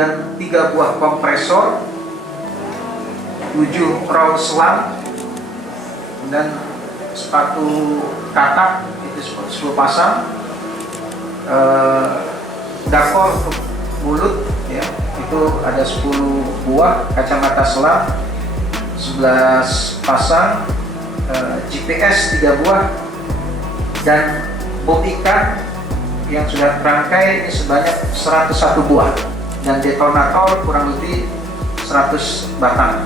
kemudian 3 buah kompresor, 7 roll selang, dan sepatu katak itu 10 pasang, dakor untuk mulut ya, itu ada 10 buah, kacamata selam 11 pasang, GPS 3 buah, dan bom ikan yang sudah terangkai ini sebanyak 101 buah, dan detonator kurang lebih 100 batang.